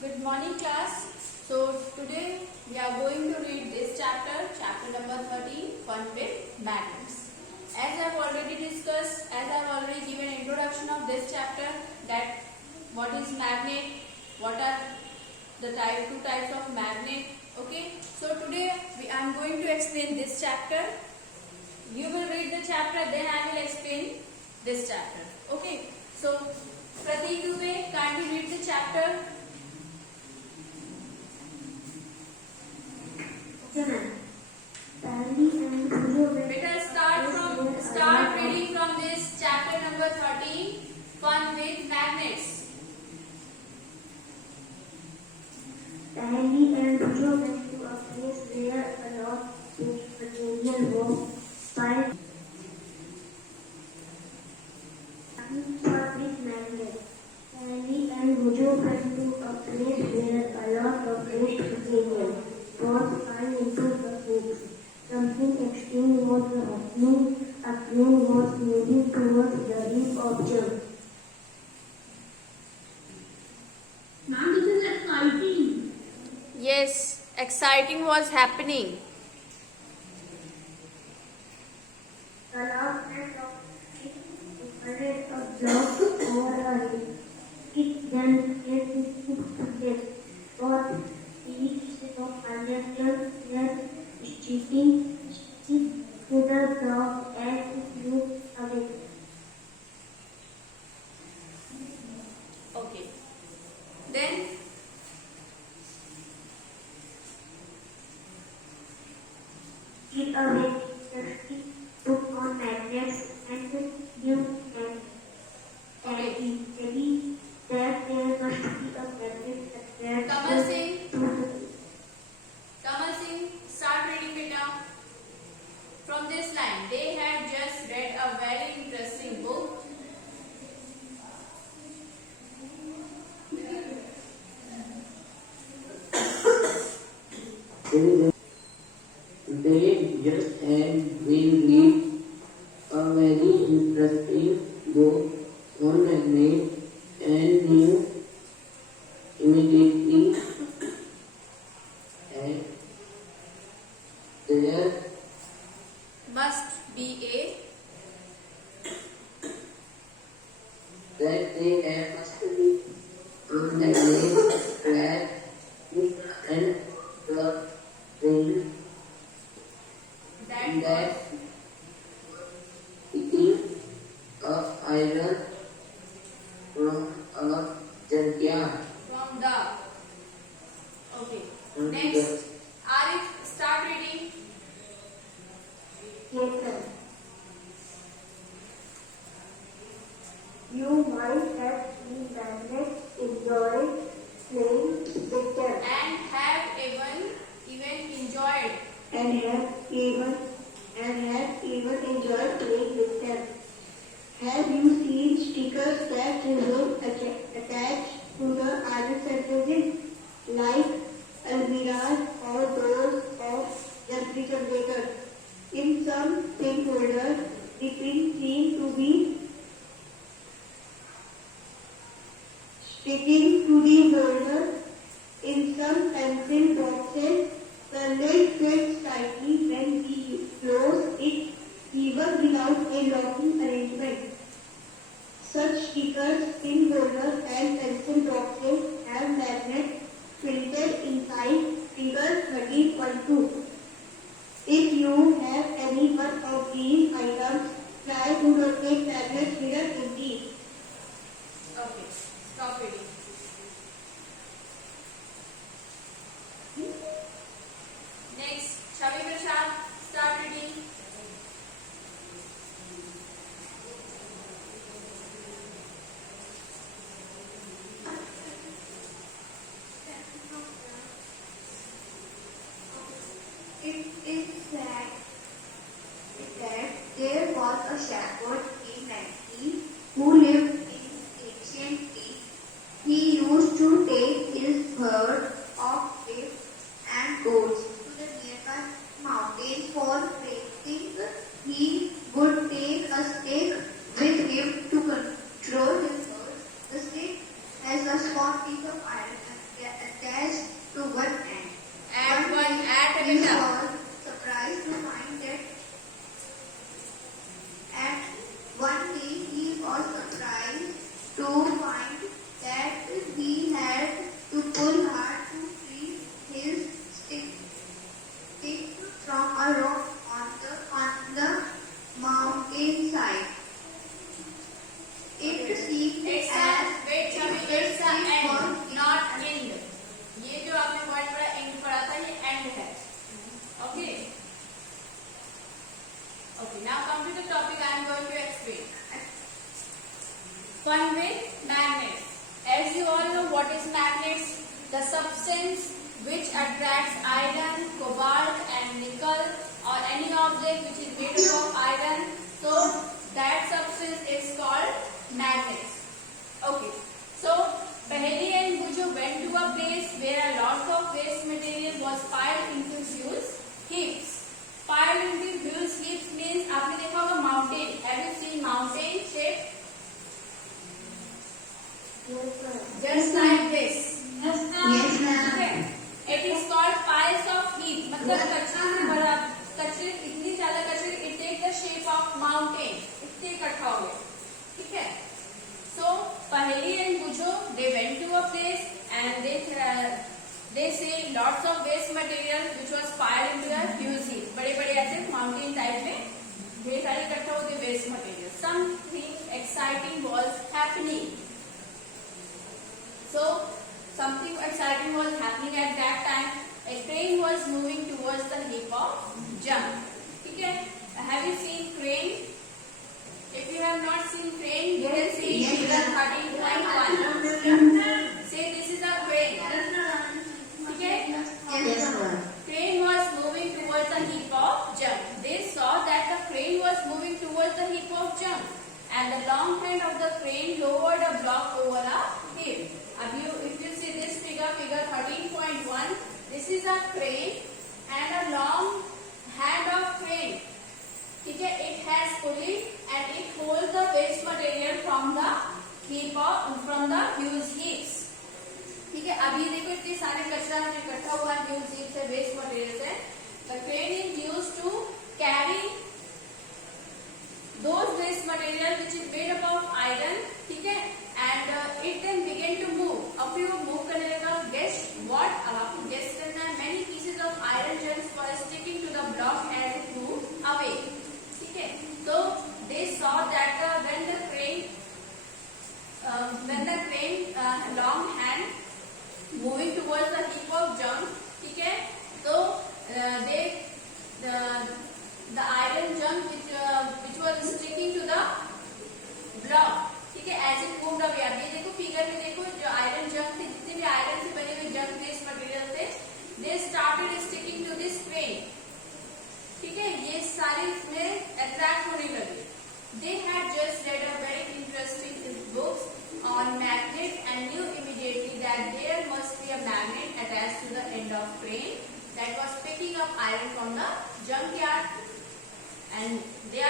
Good morning class. So today we are going to read this chapter number 13, Fun with Magnets. As I have already discussed, as I have already given introduction of this chapter, that what is magnet, what are the two types of magnet. Okay. So today I am going to explain this chapter. You will read the chapter, then I will explain this chapter. Okay. So Pratik Dubey, kindly read the chapter. Beta, start reading from this chapter number 13, Fun with Magnets. Stanley and Joe went to a place where a lot of Virginian was fine with magnets. Stanley and Joe went to a place where a lot of Virginian was fine into the books. Something extreme was happening. A plane was moving towards the reef of Jump. Ma'am, this is exciting. Yes, exciting was happening. The loudness of hundreds of blocks over a reef. It then gets to death. But each of conductors were shooting to the block as it moved away. Okay. Then It away thirsty took on magnets and knew and easily that there must be a magnet Kamal attached Singh, to the start reading beta. From this line, they had just read a very interesting book. They just had been read a very interesting book on magnet and knew immediately that there Must be a that they have must be a magnet that and the thing that that picking up iron from a junkyard. from the. Okay. From Next, Arif, start reading. Yes, sir. You might have seen magnets enjoy playing with them And have even enjoyed. and have even enjoyed playing with them. Have you seen stickers that result attached to the iron surfaces like almirahs or doors of refrigerators? In some pin holders, the pins seem to be sticking to the holder. In some pencil boxes, the lid fits tightly when we close it, even without a locking arrangement. Such stickers, pin holders, and pencil boxes have magnets printed inside. Figure 13.2. If you have any one of these items, try to locate magnets here indeed. Okay. Stop reading. Next, Shavi Prasad, start reading. It is said that there was a shepherd named Matthew who lived in ancient Greece. He used to take his herd of sheep and goats to the nearby mountains for grazing. He would take a stick with him to control his herd. The stick has a small piece of iron one ant. And one at He beta. was surprised to find that at one day he was surprised to find that he had to pull hard to free his stick from a rock on the mountain side. It seemed It's as a wait, Shami, it's a end, not end. ये जो आपने word पढ़ा end पढ़ा था ये end है. Okay. Okay. Now come to the topic I am going to explain. Fun with magnets. As you all know, what is magnets? The substance which attracts iron, cobalt, and nickel, or any object which is made up of iron. So that substance is called magnets. Okay. So Paheli and Buju went to a place where a lot of waste material was piled into huge heaps. Piled into huge heaps means आपने देखा होगा mountain. Have you seen mountain shape? Just like this. Yes, ma'am. Okay. It is called piles of heap. मतलब कचरे से भरा कचरे इतनी ज्यादा कचरे it takes the shape of mountain. इतने इकट्ठा हो गए. ठीक है. So Paheli and Bujo they went to a place and they say lots of waste material which was piled into a huge heap. बड़े-बड़े ऐसे mountain type में ढेर सारे इकट्ठा होते waste material. Something exciting was happening. So something exciting was happening at that time. A crane was moving towards the heap of junk. Okay, have you seen crane? If you have not seen crane, you can see figure 13.1. Say this is a crane. Okay, Yes, ma'am. crane was moving towards the heap of junk. They saw that the crane was moving towards the heap of junk, and the long hand of the crane lowered a block over a heap. If you see this figure 13.1, this is a crane and a long hand of crane. ठीक है, it has pulley and it holds the waste material from the huge heaps. ठीक है, अब ये देखो इतने सारे कचरा जो इकट्ठा हुआ है huge heaps से waste material से. The crane is used to carry those waste material which is made up of iron. ठीक है, and it then began to move. अब फिर वो move करने लगा. Guess what? अब आपको guess करना है. Many pieces of iron chunks were sticking to the block as it moved away. ठीक है, so they saw that when the crane long hand moving towards the heap of junk. ठीक है, so the iron junk which was sticking to the block. ठीक है, as it moved away. अब ये देखो figure में देखो जो आयरन जंक थे, जितने भी आयरन से बने हुए जंक वेस्ट मटेरियल थे, they started sticking to this crane. ठीक है, ये सारे इसमें अट्रैक्ट होने लगे. They had just read a very interesting books on magnets and knew immediately that there must be a magnet attached to the end of crane that was picking up iron from the junkyard. And they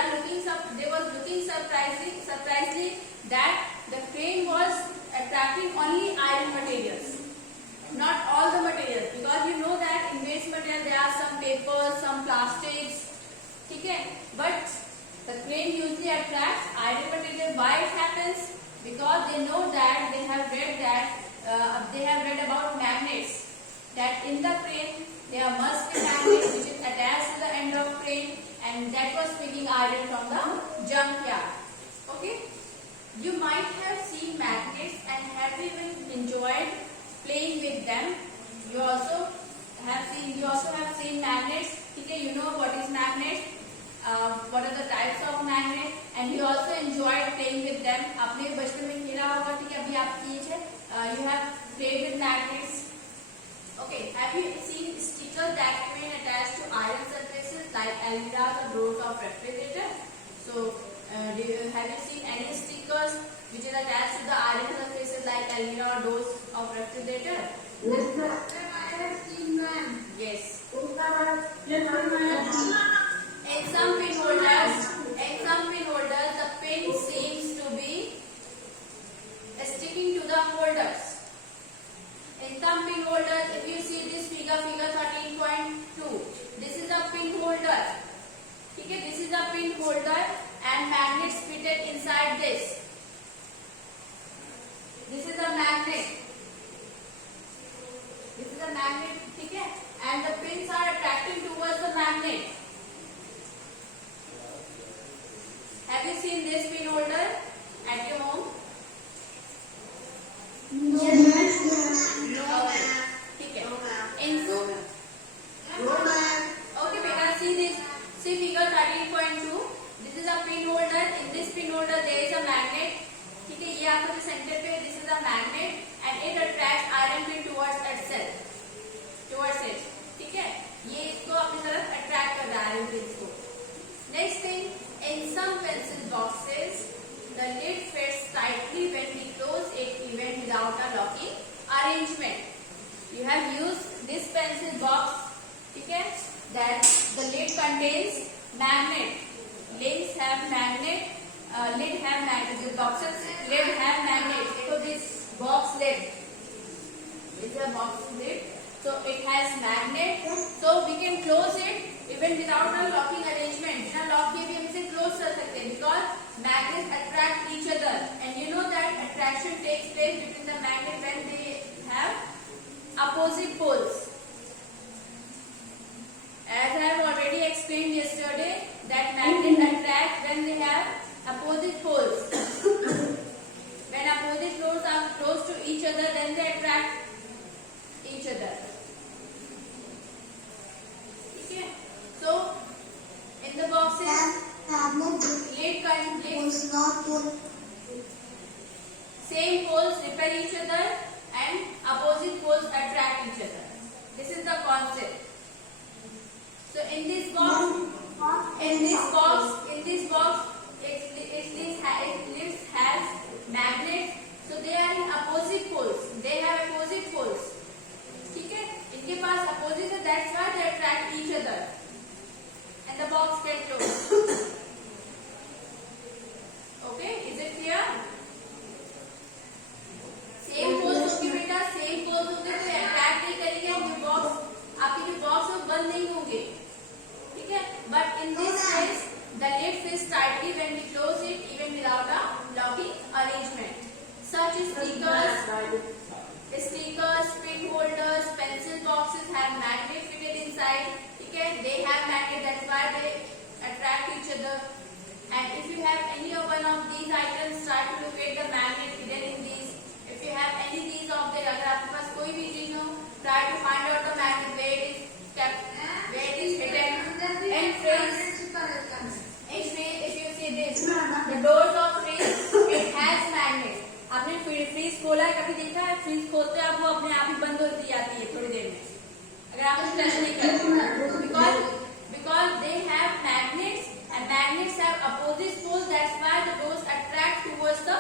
was looking surprisingly that the crane was attracting only iron materials, not all the materials, because you know that in waste material there are some papers, some plastics. ठीक है, but the crane usually attracts iron material. Why it happens? Because they know that they have read about magnets, that in the crane there must be magnets which is attached to the end of crane, and that was picking iron from the junkyard. Okay, you might have seen magnets and have even enjoyed playing with them. You also have seen magnets. ठीक है, you know what is magnet, what are the types of magnet, and you also enjoyed playing with them. आपने बचपन में खेला होगा. ठीक है, अभी आपकी एज है. You have played with magnets. Okay, have you seen stickers that remain attached to iron surfaces like almirahs or doors of refrigerator? So, have you seen any stickers which is attached to the iron surfaces like almirah or doors of refrigerator? Yes, sir. I have seen them. Yes. Yes, sir. In some pin holders, the pin seems to be sticking to the holders. In some pin holders, if you see this magnet. This is a magnet, ठीक है? And the pins are attracting towards the magnet. Have you seen this pin holder at your home? ठीक है. Okay, बेटा, see this. See figure 13.2. This is a pin holder. In this pin holder there is a magnet. ठीक है, ये आपका जो centre पे, this is a magnet and it attracts iron pin towards itself. Towards it. ठीक है, ये इसको अपनी तरफ attract कर रहा है iron pins को. Next thing, in some pencil boxes, the lid fits tightly when we close it even without a locking arrangement. You have used this pencil box, ठीक है, that the lid contains magnet. Lids have magnet. Lid have magnet. The boxes lid have magnet. So this box lid is a box lid. So it has magnet. So we can close it even without a locking arrangement. बिना lock के भी हम इसे close कर सकते हैं because magnets attract each other. And you know that attraction takes place between the magnet when they have opposite poles. As I have already explained yesterday, that magnet attract when they have opposite poles. When opposite poles are close to each other, then they attract each other. Okay. So, in the boxes, same poles repel each other and opposite poles attract each other. This is the concept. So in this box, it has magnets. So they are in opposite poles. They have opposite poles. ठीक है? इनके पास opposite है. That's why they attract each other. And the box gets closed. Okay? Is it clear? Same poles होंगे बेटा. Same poles होंगे तो attract नहीं करेंगे. जो box आपकी जो box है बंद नहीं होंगे. ठीक है? But in this case, the lid fits tightly when we close it, even without a locking arrangement. Such stickers, pin holders, pencil boxes have magnet fitted inside. ठीक है? They have magnet. That's why they attract each other. And if you have any of one of these items, try to locate the magnet hidden in these. If you have any of these of them, अगर आपके पास कोई भी चीज हो, try to find out the magnet where it is kept, where it is hidden. And friends, if you see this, the doors of fridge, it has magnet. आपने freeze खोला है, कभी देखा है? फ्रीज खोलते हैं, वो अपने आप ही बंद होती जाती है थोड़ी देर में, अगर आप उसे टच नहीं करते. Because they have magnets and magnets have opposite poles. That's why the doors attract towards the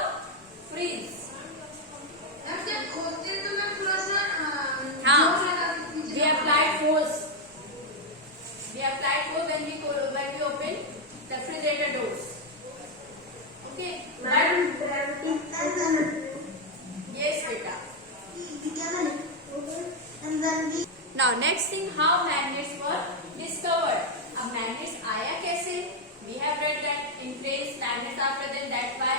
freeze. हाँ, we applied force. We applied force when we open the refrigerator doors. Okay. Yes, beta. Now next thing, how magnets were discovered. अब magnets आया कैसे? We have read that in place magnets are present. That's why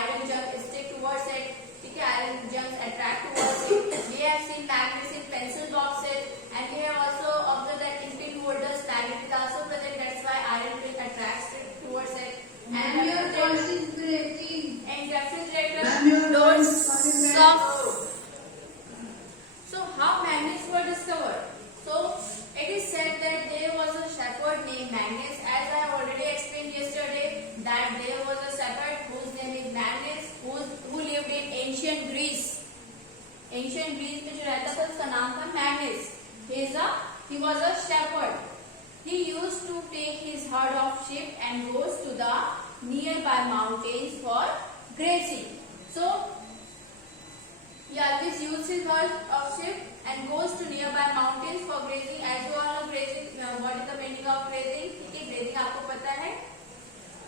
iron junks stick towards it. ठीक है? Iron junks attract towards it. We have seen magnets in pencil boxes, and we have also observed that in pin holders magnet is also present. That's why iron pin attracts towards it. And refrigerator doors soft. So how magnets were discovered? So it is said that there was a shepherd named Magnus. As I have already explained yesterday, that there was a shepherd whose name is Magnus, who lived in ancient Greece. Ancient Greece में जो रहता था उसका नाम था Magnus. He was a shepherd. He used to take his herd of sheep and goes to the nearby mountains for grazing. So he always used his herd of sheep and goes to nearby mountains for grazing. As you all know, grazing, what is the meaning of grazing? ठीक है, grazing आपको पता है.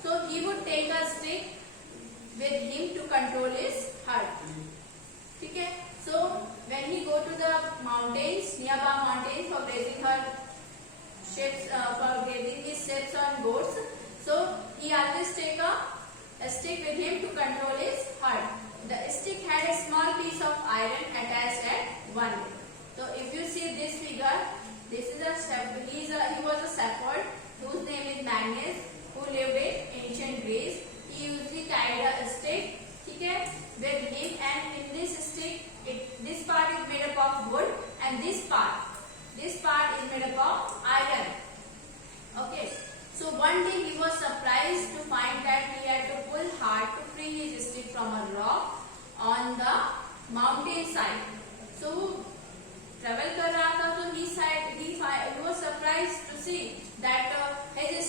So he would take a stick with him to control his herd. ठीक है. So when he go to the mountains, nearby mountains for grazing her sheep, for grazing his sheep and goats, so he always take a stick with him to control his herd. The stick had a small piece of 1 liter. So if you see this figure, this is he was a shepherd whose name is Magnus, who lived in ancient Greece. He usually carried a stick, ठीक है, with him, and in this stick, this part is made up of wood, and this part is made up of iron. Okay. So one day he was surprised to find that he had to pull hard to free his stick from a rock on the mountain side. So travel कर रहा था, तो he was surprised to see that his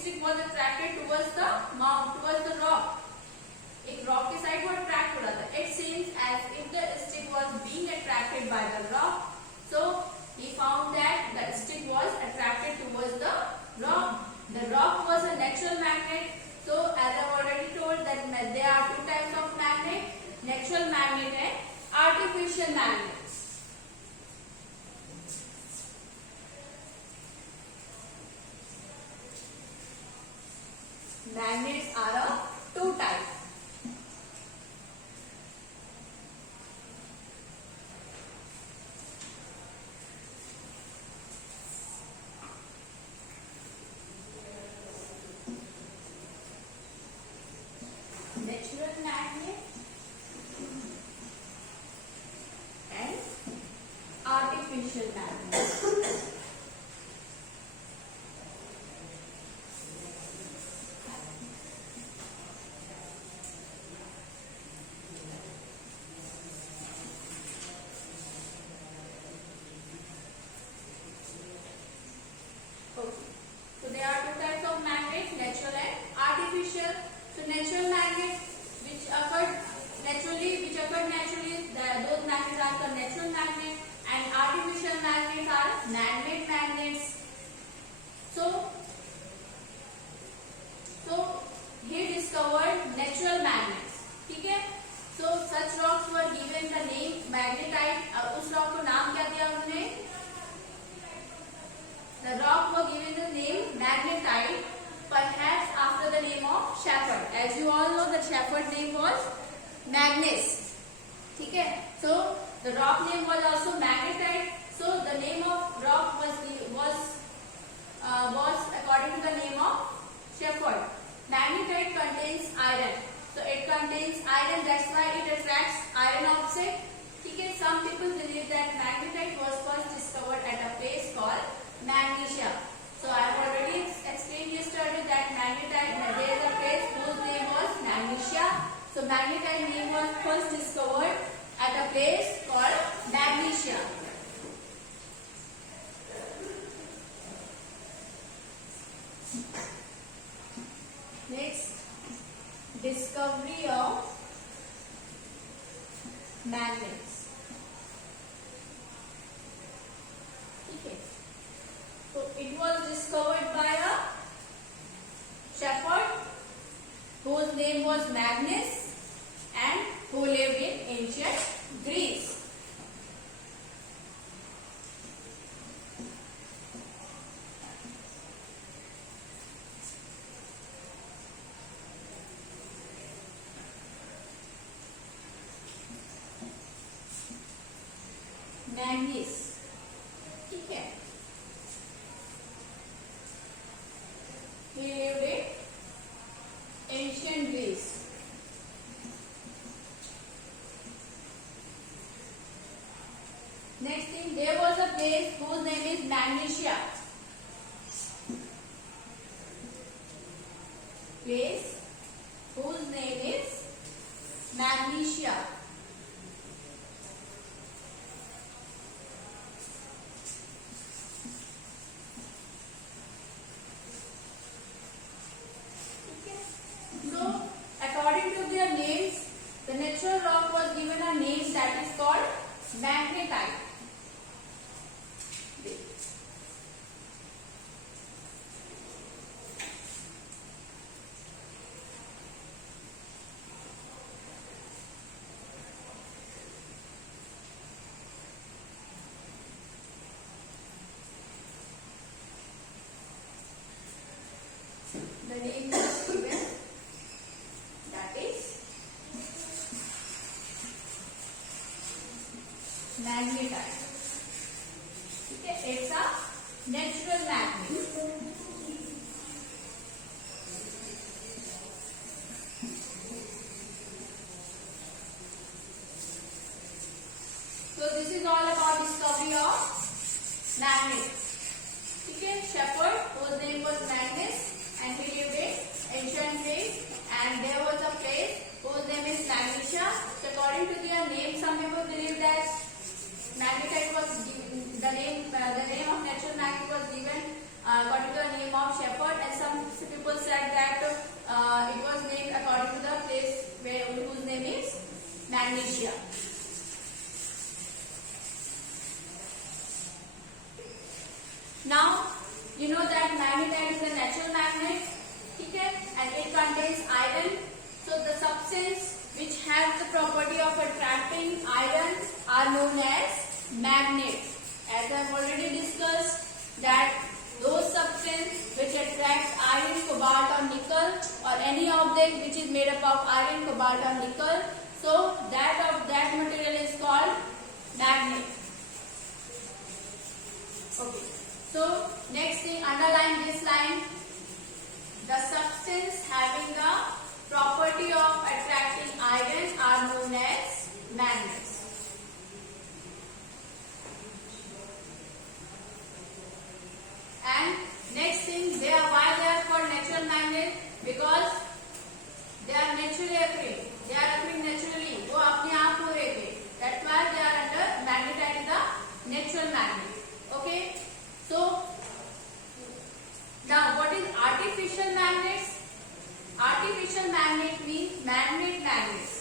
stick was attracted towards the rock. एक rock के side वो attract हो रहा था. It seems as if the stick was being attracted by the rock. So he found that the stick was attracted towards the rock. The rock was a natural magnet. So as I have already told that there are two types of magnet: natural magnet and artificial magnets. Magnets are of two types. Natural magnet and artificial magnet. Okay. So there are two types of magnets, natural and artificial. So natural magnets which occurred naturally, those magnets are called natural magnets, and artificial magnets are man-made magnets. So he discovered natural magnets. ठीक है? So such rocks were given the name magnetite. उस rock को नाम क्या दिया उन्होंने? The rock was given the name magnetite, perhaps after the name of shepherd. As you all know, the shepherd name was Magnus. ठीक है? So the rock name was also magnetite. So the name of rock was according to the name of shepherd. Magnetite contains iron. So it contains iron. That's why it attracts iron object. ठीक है? Some people believe that magnetite was first discovered at a place called Magnesia. So I have already explained yesterday that magnetite, there is a place whose name was Magnesia. So magnetite name was first discovered at a place called Magnesia. Next, discovery of magnets. Okay. So it was discovered by a shepherd whose name was Magnus and who lived in ancient Greece. Magnus. ठीक है? He lived in ancient Greece. Next thing, there was a place whose name is Magnesia. Place whose name is Magnesia. Magnetite. The name is given, that is magnetite. ठीक है, it's a natural magnet. So this is all about discovery of magnet. ठीक है, Shepherd, whose name was Magnus, and he lived in ancient Greece, and there was a place whose name is Magnesia. So according to their name, some people believe that magnetite was given, the name of natural magnet was given according to the name of Shepherd, and some people said that it was named according to the place whose name is Magnesia. Now, you know that magnetite is a natural magnet, okay, and it contains iron. So the substance which has the property of attracting iron are known as magnets. As I have already discussed that those substances which attract iron, cobalt or nickel, or any object which is made up of iron, cobalt or nickel, so that material is called magnet. Okay. So next thing, underline this line. The substance having the property of attracting iron are known as magnets. And next thing, why they are called natural magnet? Because they are naturally occurring. They are occurring naturally. वो अपने आप हो रहे थे. That's why they are under magnetite is the natural magnet. Okay. So now what is artificial magnets? Artificial magnet means man-made magnets.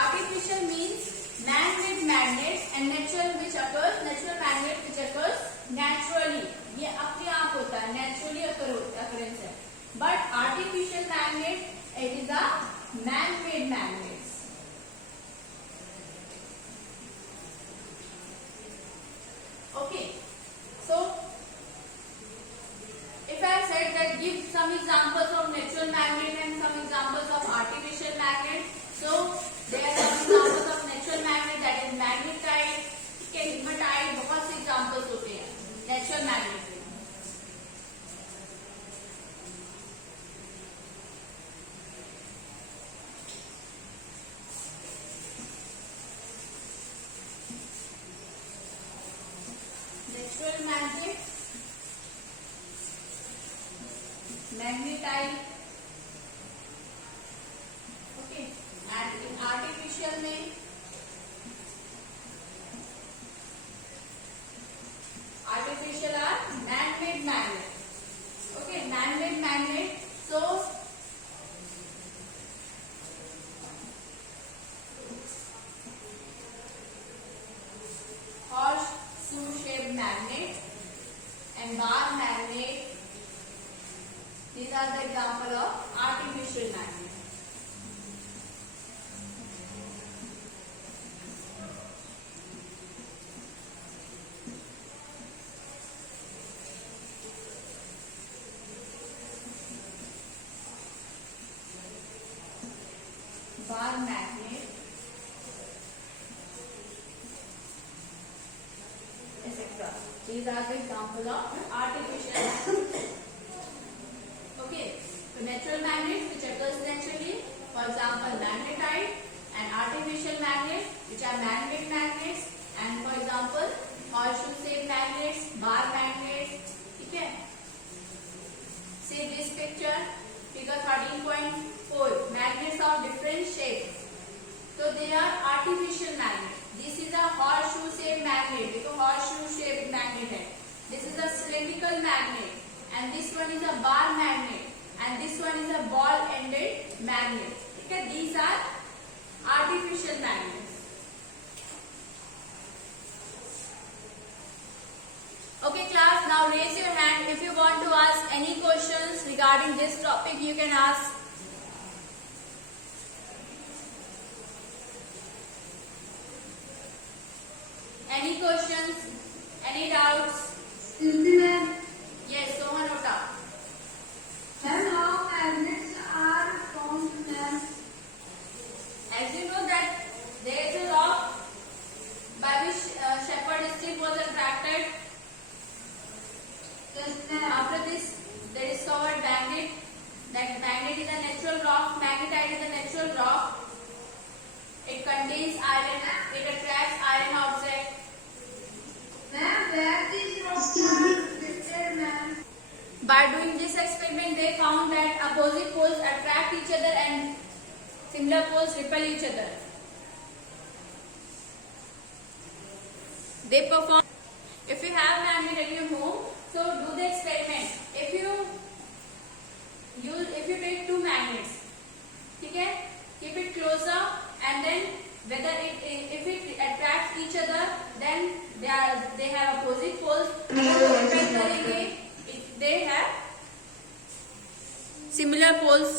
Artificial means man-made magnets, and natural magnet which occurs naturally. ये अपने आप होता है, naturally occurrence है. But artificial magnet, it is a man-made magnets. Okay, so if I said that give some examples of natural magnet and some examples of artificial magnet, so there are some examples of natural magnet, that is magnetite, hematite, बहुत से examples होते हैं natural magnet में. Natural magnet, magnetite, okay, and in artificial में artificial are man-made magnet. Okay, man-made magnet. So horseshoe shaped magnet and bar magnet, these are the example of artificial magnet. Bar magnet, etc. These are the example of artificial magnet. Okay, so natural magnets which occurs naturally, for example magnetite, and artificial magnets which are man-made magnets, and for example horseshoe shaped magnets, bar magnets. Okay, see this picture, figure 13.4, magnets of different shapes. So they are artificial magnets. This is a horseshoe shaped magnet, because horseshoe shaped magnet है. This is a cylindrical magnet, and this one is a bar magnet, and this one is a ball ended magnet. Okay, these are artificial magnets. Okay class, now raise your hand if you want to ask any questions regarding this topic. You can ask. Any questions? Any doubts? Yes, Sohan Ota. How magnets are formed, ma'am? As you know that magnetite is a natural rock. It contains iron. It attracts iron object. By doing this experiment, they found that opposite poles attract each other and similar poles repel each other. They perform. If you have magnet at your home, so do the experiment. If you take two magnets, okay, keep it closer, and then whether if it attracts each other, then they have opposite poles. Repel करेंगे, they have similar poles.